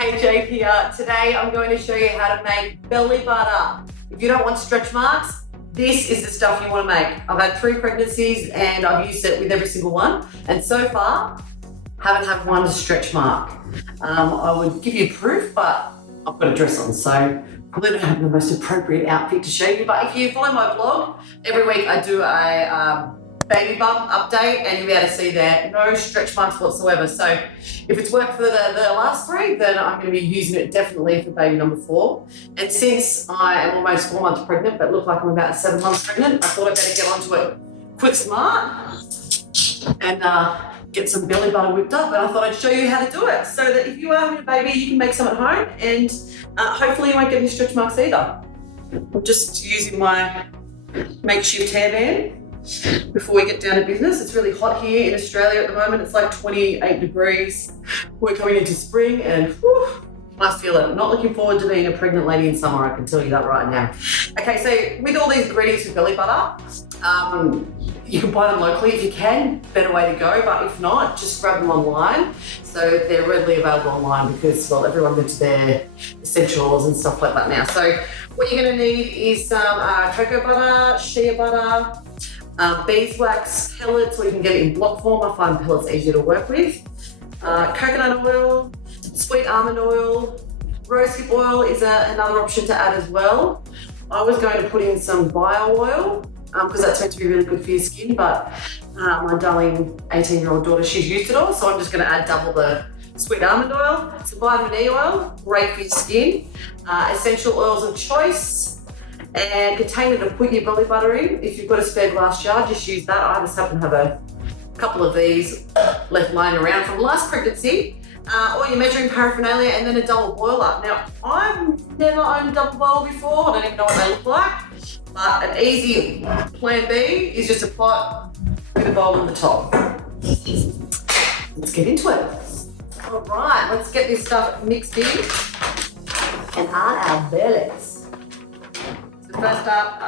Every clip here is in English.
Hey, Jade here. Today I'm going to show you how to make belly butter. If you don't want stretch marks, this is the stuff you want to make. I've had 3 pregnancies and I've used it with every single one. And so far, haven't had one stretch mark. I would give you proof, but I've got a dress on, so probably don't have the most appropriate outfit to show you. But if you follow my blog, every week I do a baby bump update and you'll be able to see there, no stretch marks whatsoever. So if it's worked for the last 3, then I'm going to be using it definitely for baby number 4. And since I am almost 4 months pregnant, but look like I'm about 7 months pregnant, I thought I'd better get onto it quick smart and get some belly butter whipped up. And I thought I'd show you how to do it so that if you are having a baby, you can make some at home and hopefully you won't get any stretch marks either. I'm just using my makeshift hairband before we get down to business. It's really hot here in Australia at the moment. It's like 28 degrees. We're coming into spring and whew, I feel it. I'm not looking forward to being a pregnant lady in summer, I can tell you that right now. Okay, so with all these ingredients for belly butter, you can buy them locally if you can, better way to go, but if not, just grab them online. So they're readily available online because, well, everyone gets their essential oils and stuff like that now. So what you're gonna need is some cocoa butter, shea butter, beeswax pellets, or you can get it in block form. I find pellets easier to work with. Coconut oil, sweet almond oil, rosehip oil is another option to add as well. I was going to put in some bio oil because that's meant to be really good for your skin, but my darling 18-year-old daughter, she's used it all, so I'm just going to add double the sweet almond oil. Some vitamin E oil, great for your skin. Essential oils of choice, and container to put your belly butter in. If you've got a spare glass jar, just use that. I just happen to have a couple of these left lying around from last pregnancy. Or your measuring paraphernalia and then a double boiler. Now, I've never owned a double boiler before. I don't even know what they look like. But an easy plan B is just a pot with a bowl on the top. Let's get into it. All right, let's get this stuff mixed in and on our bellies. So first up,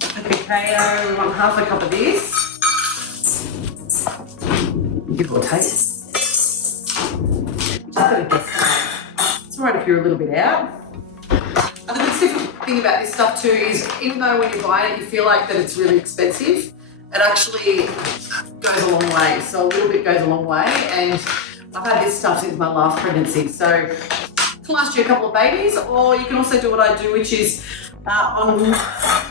the cacao. We want half a cup of this. Give it a taste. It's alright if you're a little bit out. I think the different thing about this stuff too is even though when you're buying it you feel like that it's really expensive, it actually goes a long way. So a little bit goes a long way, and I've had this stuff since my last pregnancy. So it can last you a couple of babies, or you can also do what I do, which is on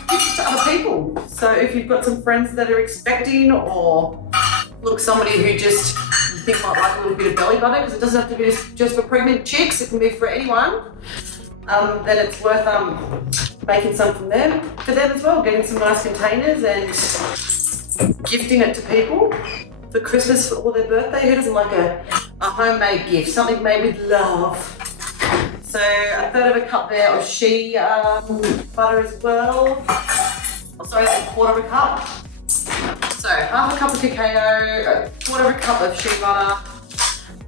gifts to other people. So if you've got some friends that are expecting, or look, somebody who just think might like a little bit of belly butter, because it doesn't have to be just for pregnant chicks, it can be for anyone, then it's worth making some for them as well, getting some nice containers and gifting it to people for Christmas or their birthday. Who doesn't like a homemade gift, something made with love? So a third of a cup there of shea butter as well. Oh, sorry, that's a quarter of a cup. So half a cup of cacao, a quarter of a cup of shea butter,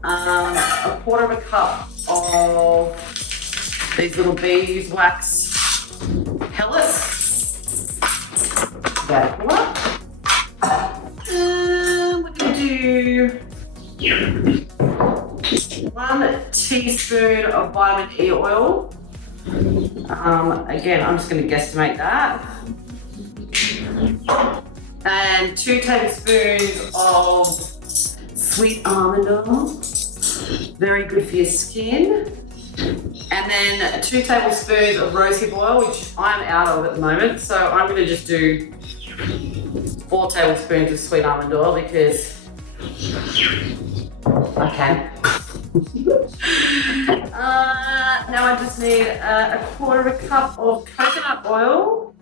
a quarter of a cup of these little beeswax pellets. About a quarter. We're going to do 1 teaspoon of vitamin E oil. Again, I'm just going to guesstimate that. And 2 tablespoons of sweet almond oil, very good for your skin. And then 2 tablespoons of rosehip oil, which I'm out of at the moment. So I'm going to just do 4 tablespoons of sweet almond oil because I can. Now I just need a quarter of a cup of coconut oil.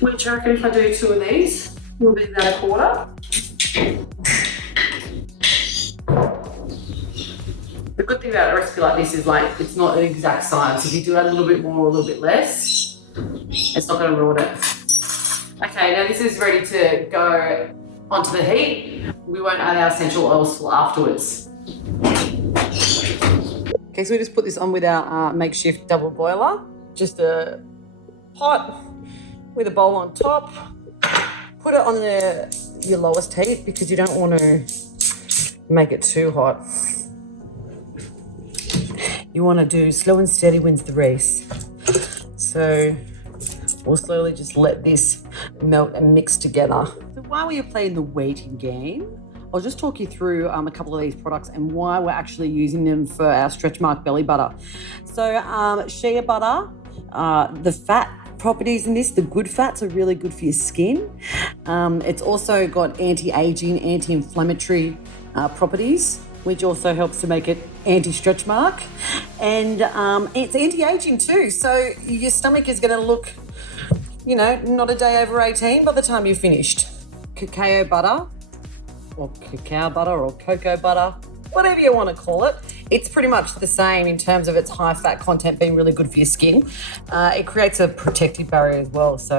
Which I reckon if I do 2 of these, will be about a quarter. The good thing about a recipe like this is it's not an exact science. If you do add a little bit more or a little bit less, it's not going to ruin it. Okay, now this is ready to go onto the heat. We won't add our essential oils till afterwards. Okay, so we just put this on with our makeshift double boiler. Just a pot with a bowl on top. Put it on the your lowest heat because you don't want to make it too hot. You want to do slow and steady wins the race. So we'll slowly just let this melt and mix together. So while we are playing the waiting game, I'll just talk you through a couple of these products and why we're actually using them for our stretch mark belly butter. So shea butter, the fat properties in this, the good fats are really good for your skin. It's also got anti-aging, anti-inflammatory properties, which also helps to make it anti-stretch mark. And it's anti-aging too, so your stomach is going to look, you know, not a day over 18 by the time you're finished. Cacao butter, or cacao butter, or cocoa butter, whatever you want to call it. It's pretty much the same in terms of its high fat content being really good for your skin. It creates a protective barrier as well, so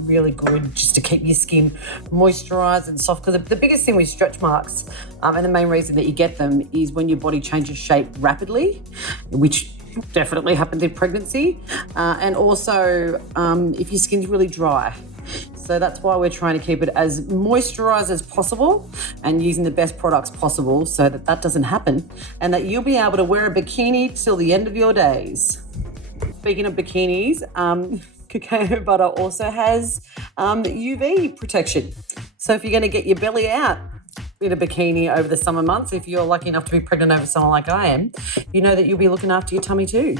really good just to keep your skin moisturised and soft. Because the biggest thing with stretch marks, and the main reason that you get them, is when your body changes shape rapidly, which definitely happens in pregnancy, and also if your skin's really dry. So that's why we're trying to keep it as moisturised as possible and using the best products possible so that that doesn't happen and that you'll be able to wear a bikini till the end of your days. Speaking of bikinis, cacao butter also has UV protection. So if you're going to get your belly out in a bikini over the summer months, if you're lucky enough to be pregnant over summer like I am, you know that you'll be looking after your tummy too.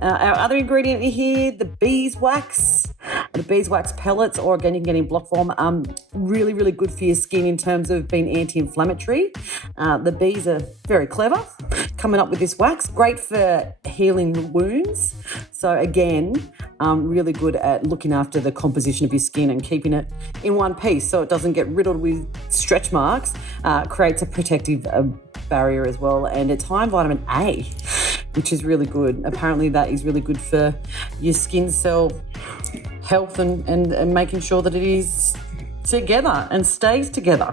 Our other ingredient in here, the beeswax. The beeswax pellets, or again, you can get in block form, really, really good for your skin in terms of being anti-inflammatory. The bees are very clever coming up with this wax, great for healing wounds. So again, really good at looking after the composition of your skin and keeping it in one piece so it doesn't get riddled with stretch marks. Creates a protective barrier as well, and it's high in vitamin A, which is really good. Apparently that is really good for your skin cell health and making sure that it is together and stays together.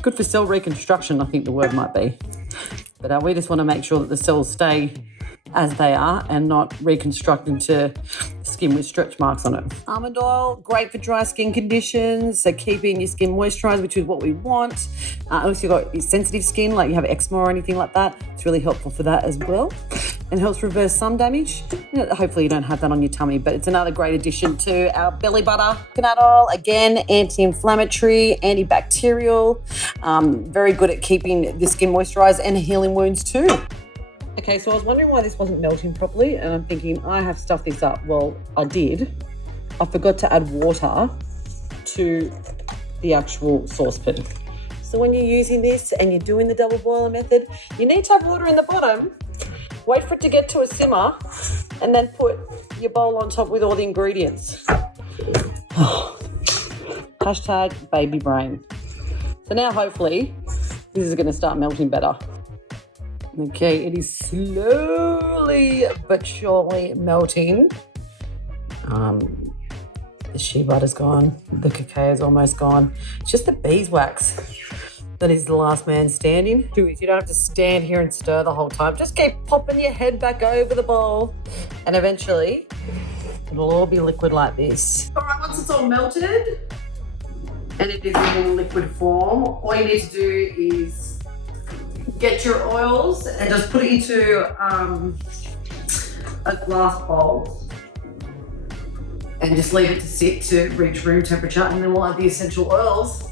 Good for cell reconstruction, I think the word might be. But we just want to make sure that the cells stay as they are and not reconstruct into skin with stretch marks on it. Almond oil, great for dry skin conditions, so keeping your skin moisturised, which is what we want. Unless you've got sensitive skin, like you have eczema or anything like that, it's really helpful for that as well. And helps reverse sun damage. Hopefully you don't have that on your tummy, but it's another great addition to our belly butter. Coconut oil, again, anti-inflammatory, antibacterial, very good at keeping the skin moisturised and healing wounds too. Okay, so I was wondering why this wasn't melting properly, and I'm thinking I have stuffed this up. Well, I did. I forgot to add water to the actual saucepan. So when you're using this and you're doing the double boiler method, you need to have water in the bottom, wait for it to get to a simmer, and then put your bowl on top with all the ingredients. Hashtag baby brain. So now hopefully this is going to start melting better. Okay, it is slowly but surely melting. The shea butter's gone, the cacao's almost gone. It's just the beeswax that is the last man standing. You don't have to stand here and stir the whole time. Just keep popping your head back over the bowl and eventually it'll all be liquid like this. All right, once it's all melted and it is in liquid form, all you need to do is get your oils and just put it into a glass bowl and just leave it to sit to reach room temperature, and then we'll add the essential oils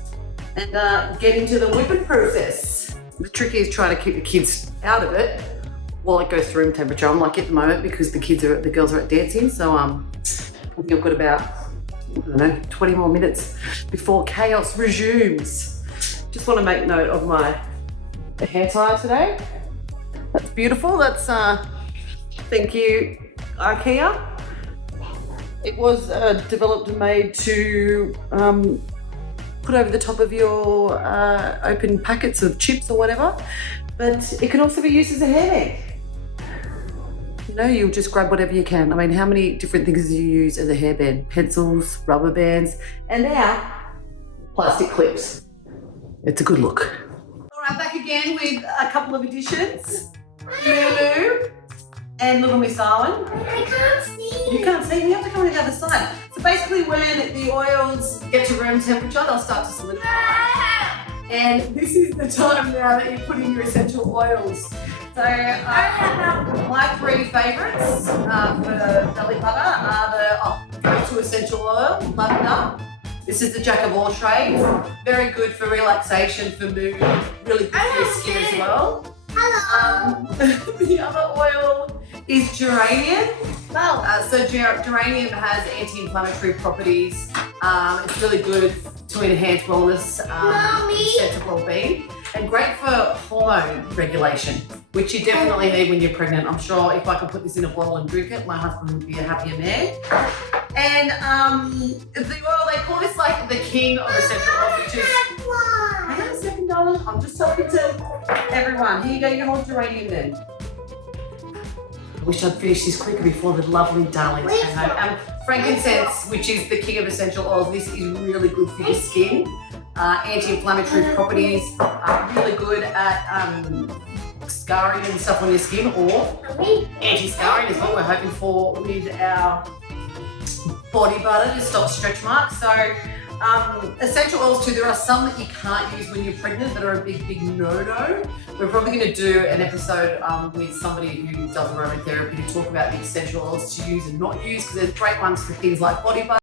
and get into the whipping process. The trick is trying to keep the kids out of it while it goes to room temperature. I'm lucky at the moment because the girls are at dancing, so I think I've got about, I don't know, 20 more minutes before chaos resumes. Just want to make note of my hair tie today. That's beautiful. That's thank you, IKEA. It was developed and made to put over the top of your open packets of chips or whatever, but it can also be used as a hairband. You know, you'll just grab whatever you can. I mean, how many different things do you use as a hairband? Pencils, rubber bands, and now plastic clips. It's a good look. All right, back again with a couple of additions. Lulu and little Miss Owen. I can't see You can't see, we have to come on the other side. So basically when the oils get to room temperature, they'll start to solidify. And this is the time now that you put in your essential oils. So my three favourites for belly butter are the go-to essential oil, lavender. This is the jack of all trades. Very good for relaxation, for mood, really good for your skin as well. Hello. The other oil is geranium. So geranium has anti-inflammatory properties. It's really good to enhance wellness, sense of well-being, and great for hormone regulation, which you definitely need when you're pregnant. I'm sure if I could put this in a bottle and drink it, my husband would be a happier man. And the oil, they call this like the king of essential oils, which is, hang on a second, darling, I'm just talking to everyone. Here you go, you hold geranium then. I wish I'd finished this quicker before the lovely darlings came home. Frankincense, which is the king of essential oils, this is really good for your skin. Anti-inflammatory properties, really good at scarring and stuff on your skin, or anti-scarring is what we're hoping for with our body butter to stop stretch marks. So essential oils too, there are some that you can't use when you're pregnant that are a big no-no. We're probably going to do an episode with somebody who does aromatherapy to talk about the essential oils to use and not use, because there's great ones for things like body butter.